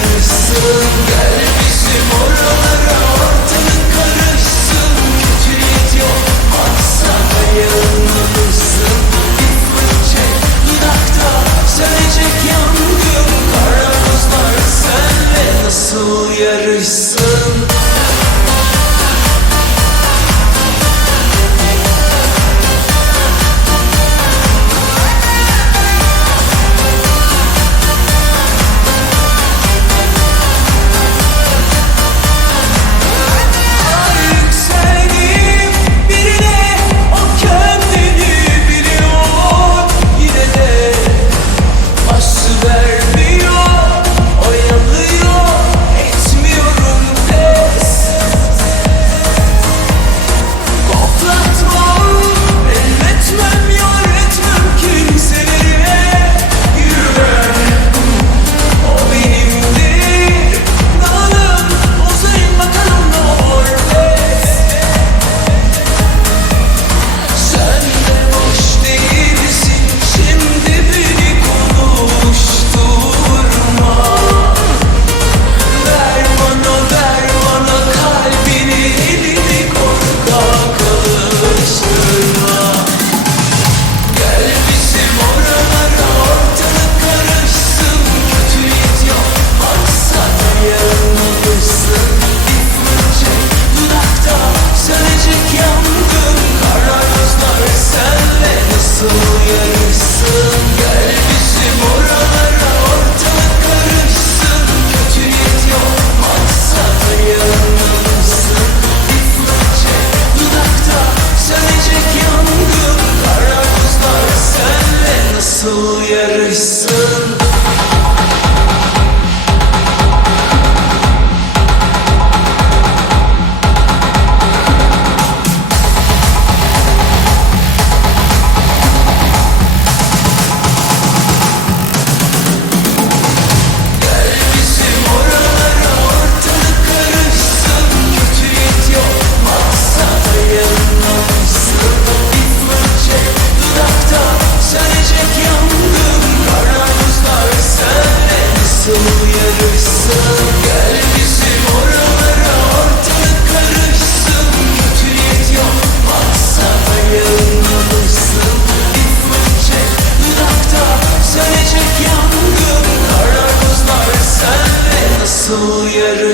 Gel bizim oralara ortalık karışsın Kötü niyet yok baksa dayanırsın Gitme çek dudakta sönecek yangın Karamızlar senle nasıl yarışsın?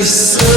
Sönecek